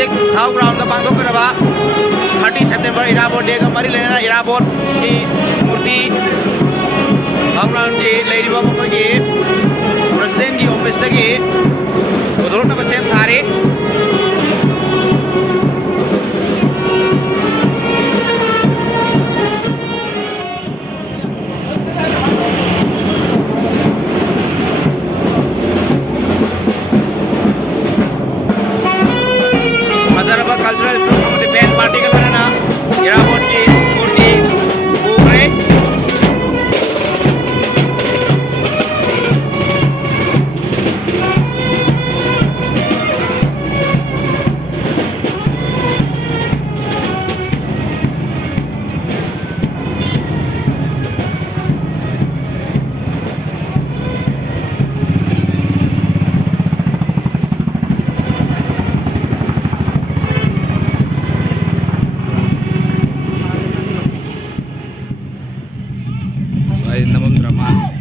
हजिक थाउ ground का पांथोकरबा 30 सितंबर इराबोट day का मरी लेना इराबोट की मूर्ति थाउ ग्राउंड की लेरिबा मखोगी प्रेसिडेंट की ऑफिस तकी उधोरना सेम सारे कल्चरल बैंड पार्टी का लेना इराबोट की मूर्ति ऊपरे namam drama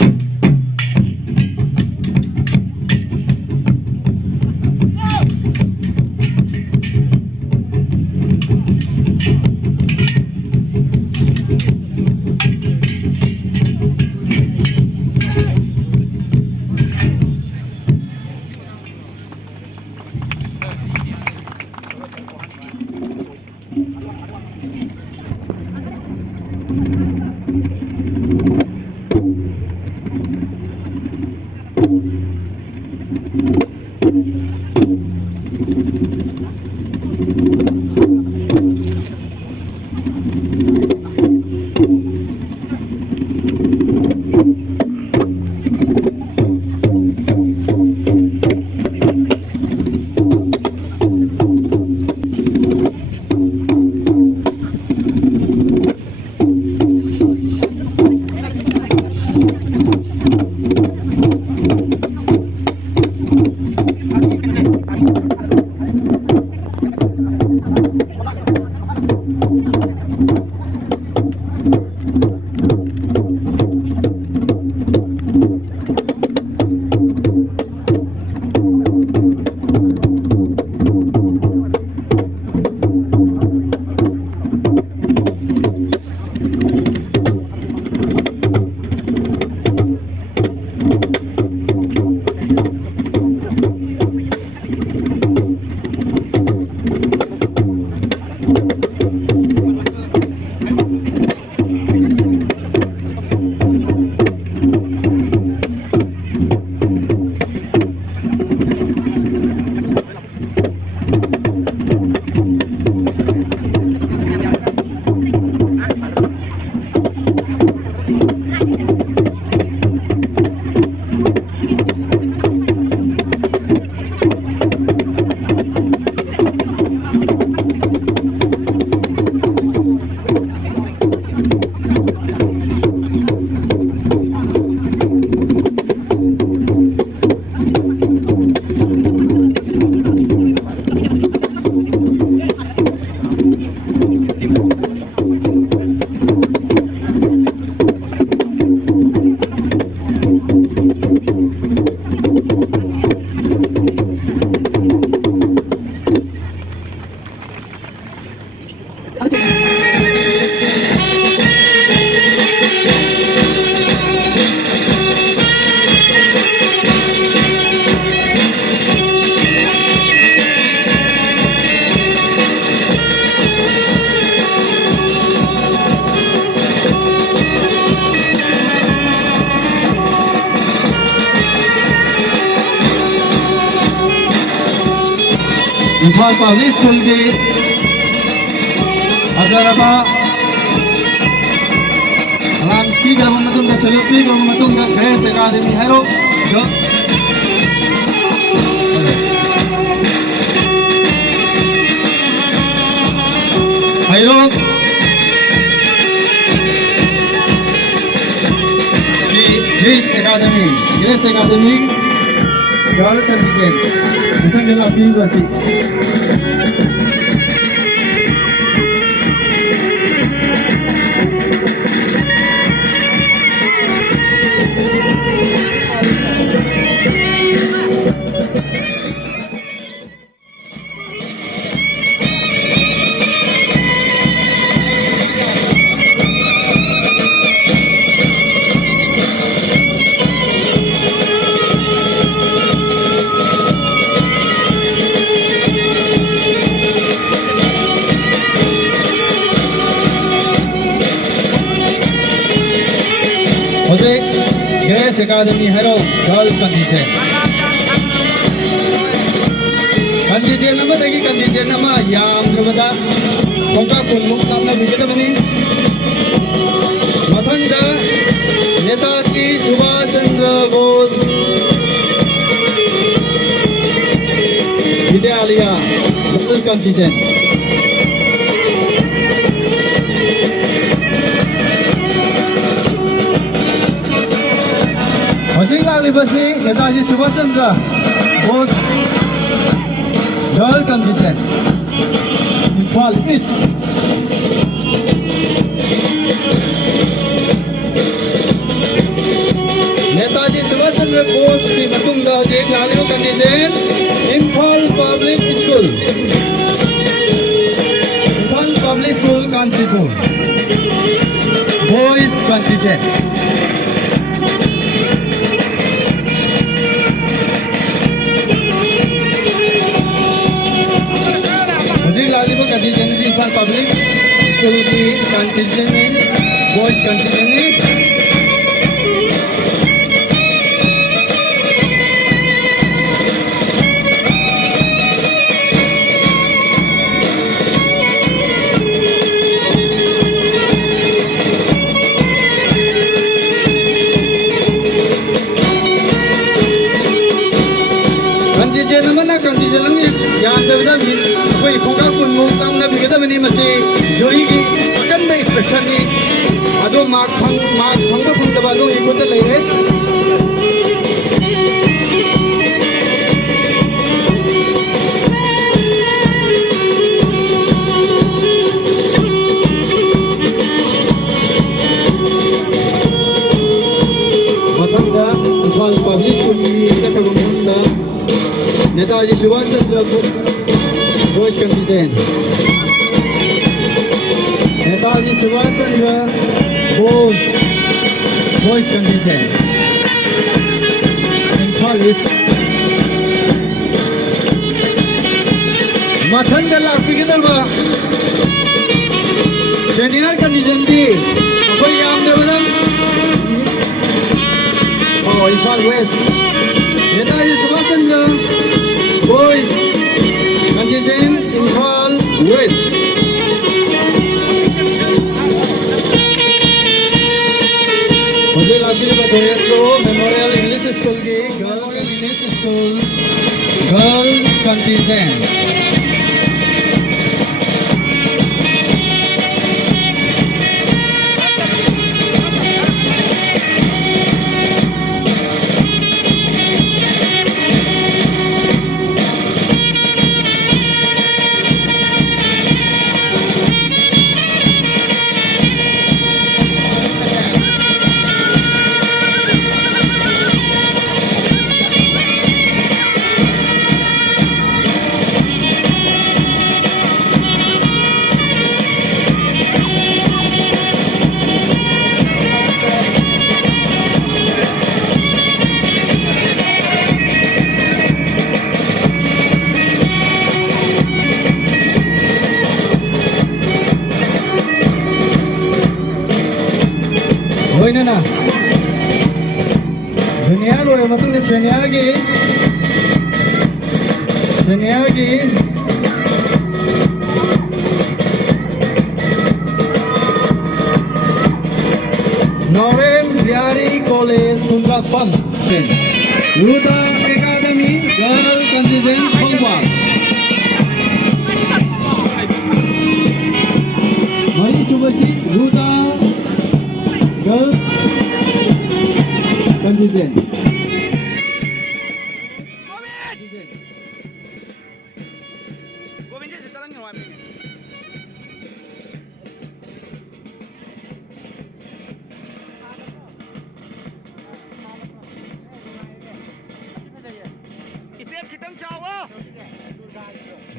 Impal Public School के Azaraba alam ki gawang matong ka salupli gawang matong ka Grace Academy hero jo hero ki Grace Academy girl certificate bukan dalam universiti Grace Academy Hero Girl Contingent. Contingent nama lagi contingent nama yang berbeda. Kongkak pun mukam nabi kita bani. Mathanda Netati Subhash Chandra Bose Vidyalaya Girl Contingent. Hojing lali basi Netaji Subhash Chandra Bose Girl Contingent Imphal East. Netaji Subhash Chandra Bose ki matungda hojing lali contingent Imphal Public School. Imphal Public School Kansipur Boys Contingent. Contingent Imphal Public School की contingent में boys contingent में contingent mana contingent lagi yang ada bin कोई खोका पुन मुकाम ना बिगड़ा बनी मसे जोरी की कन में इंस्ट्रक्शन नी अदो मार्क फंग दबा दो ये कोते ले रहे मतंगा इम्फाल पब्लिक स्कूल की जगह घूमना Netaji Subhash Chandra Boys Contingent. Netaji Subhash Chandra Bose Boys Contingent. Imphal East. Mathanda lakpi kidal ba. Senior contingent di. Koi yaam de badam. Oh, Imphal West. Netaji Subhash Chandra Boys Contingent Imphal West. मुझे लाखिरी बताया तो memorial English school की girl English school girls contingent. Hoy na junior lo matun ne senior ki Norem Biari College Kundrapam Ruta Academy Girl Contingent Homework Mari Subasi Ruta Girl Contingent. Govind ji sekarang nyawa ini. Step kita cawo.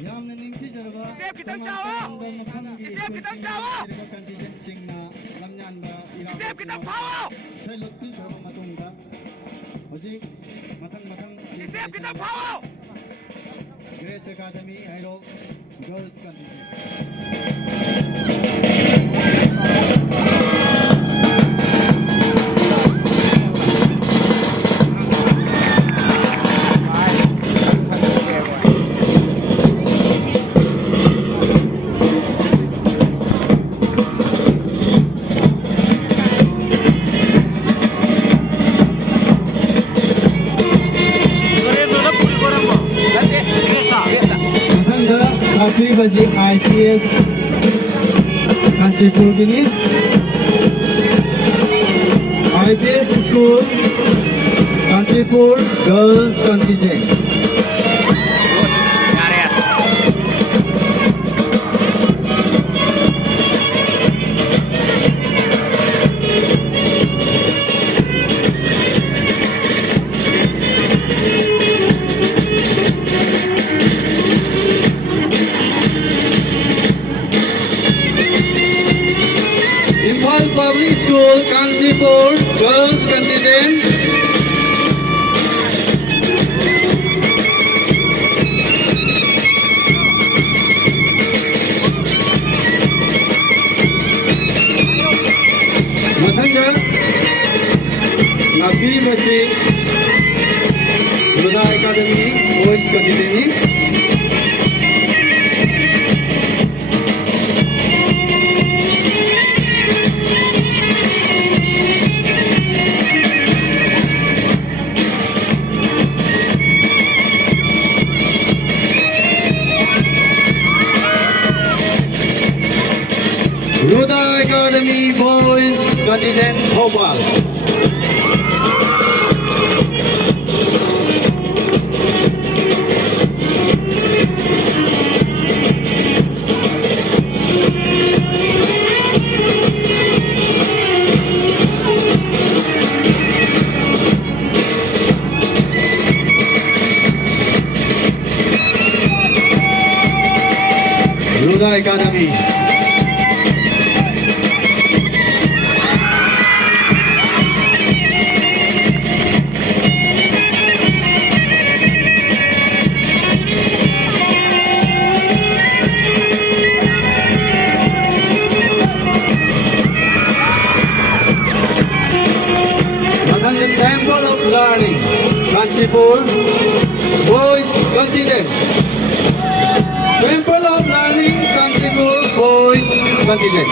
Yang neningsi jarba. Step kita cawo. Step kita cawo. Contingent singna lamnyan ba ira. Step kita cawo. Selokti dharo matungda. Hoji matang Step kita cawo. Grace Academy Hero Girls Contingent. basi IPS Kancipur gini IPS School Kancipur Girls Contingent. Good. Area. Imphal Public School Kancipur Girls Contingent. Mathanga Nabi Basi Ruda Academy Boys Contingent. Ruda Academy Boys Contingent Bhopal. Ruda Academy. The Temple of Learning, Kancipur, Boys Contingent. Temple of Learning, Kancipur, Boys Contingent.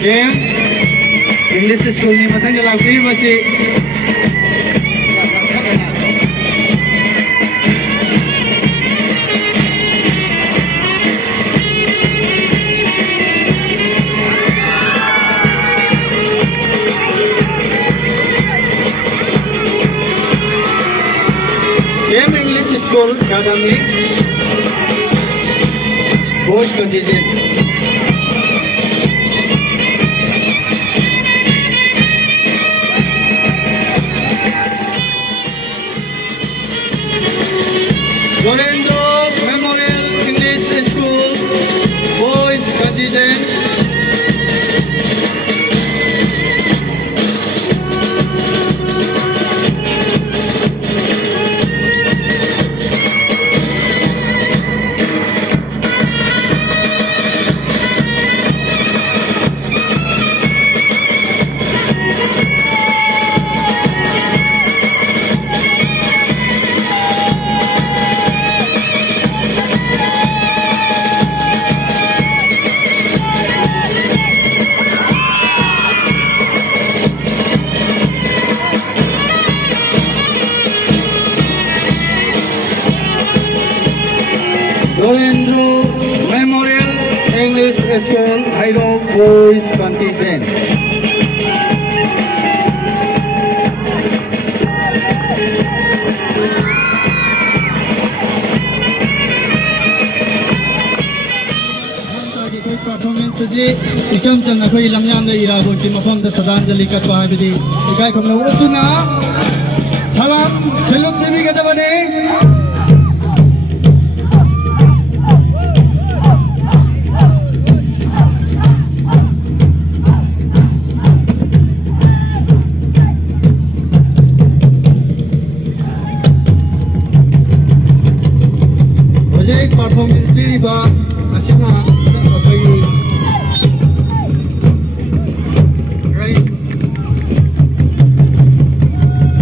Game English School ni matang lagi masih Game English School Academy Boys Contingent. Dorendro Memorial English School Boys Contingent. Dorendro Memorial English School High Boys Contingent. Performance इचम चंग अखोई लमयाम ने इराबो की मफम the सदांजलि कटवा है बिदी इकाई खमनो उतुना सलाम सेलुम देवी के दबने एक परफॉर्मेंस भी रिबा असिना अखोई राइट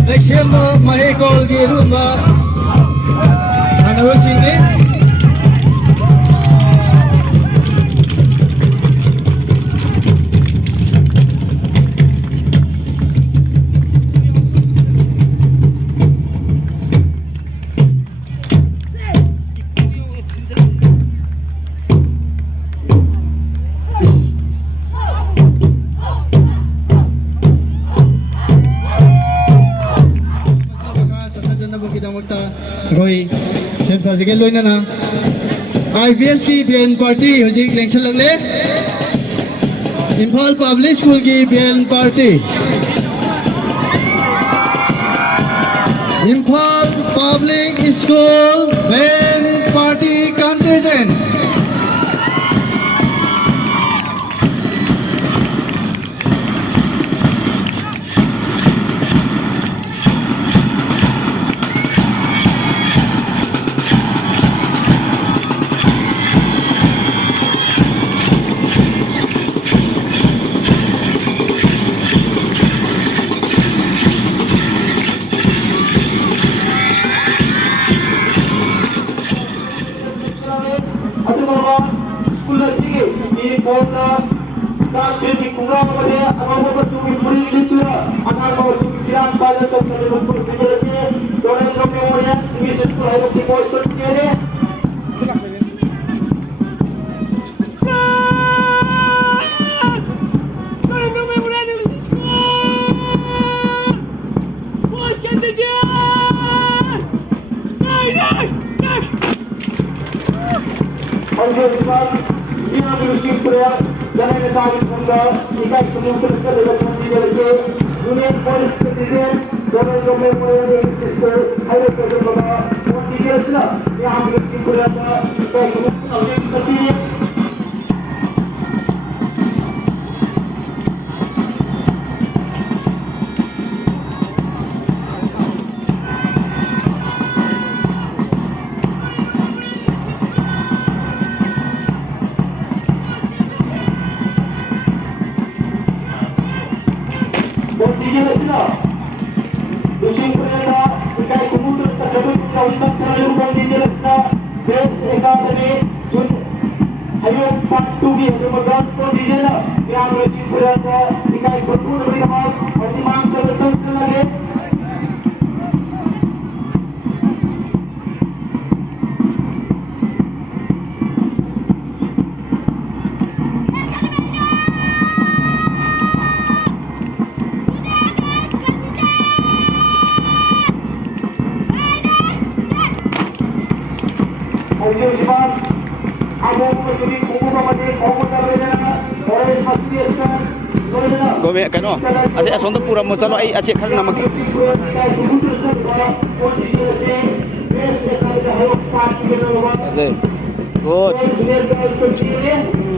लेक्सेम महे गोल गे रुमा सानव सिंगे कोई सेम साजिके लोइना ना आईपीएस की बीएन पार्टी हजिक इलेक्शन लगले इम्फाल पब्लिक स्कूल की BN party Imphal public school BN party contingent Gobe kano ase asonto pura mo chalo ai ase khal namak ase good Junior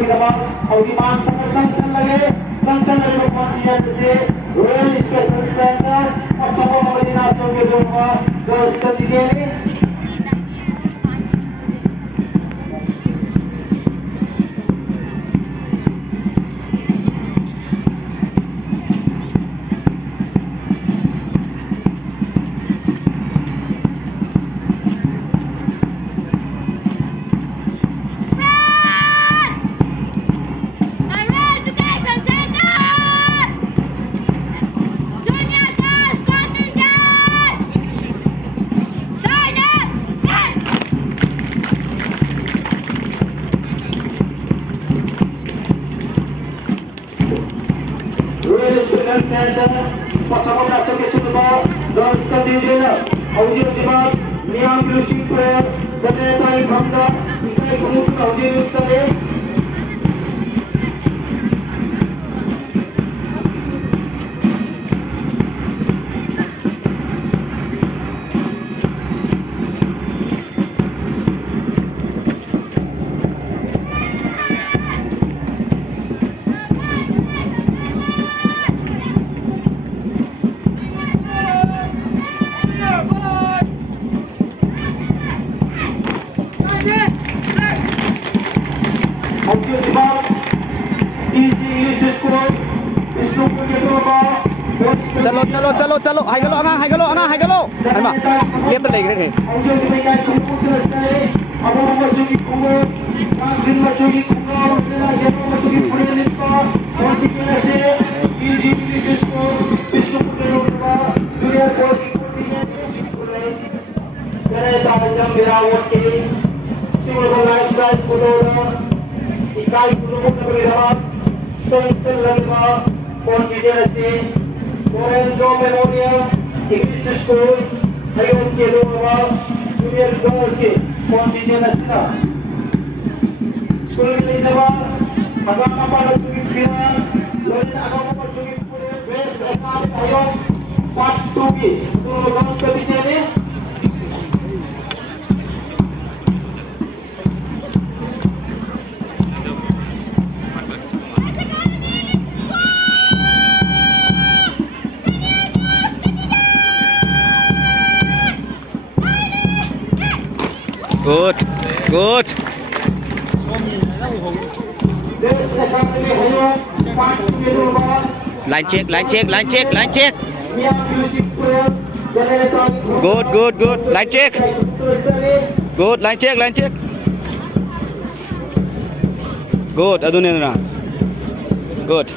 गिरवा और दिमाग पर संक्शन लगे पहुंची से रोयल एजुकेशन सेंटर और चौको मदीना चौक के जो इसका दिखे Center, pasamos la choque suba, dos condiciones, audio dimat, niam luci per, seneta ibhamda, ikai kumut audio lutsale. चलो हाय गलो हाय मा lihat lagi keren nih Lorenzo Memorial English School, Hayon Keluwa, Junior Girls के contingent अस्ना school में जब अगामा पालो चुकी फिरा लोग अगामा पालो चुकी पूरे बेस एकाउंट हाyon पार्ट 2 की दोनों गर्ल्स के बीच में good line check good line check good good adune na good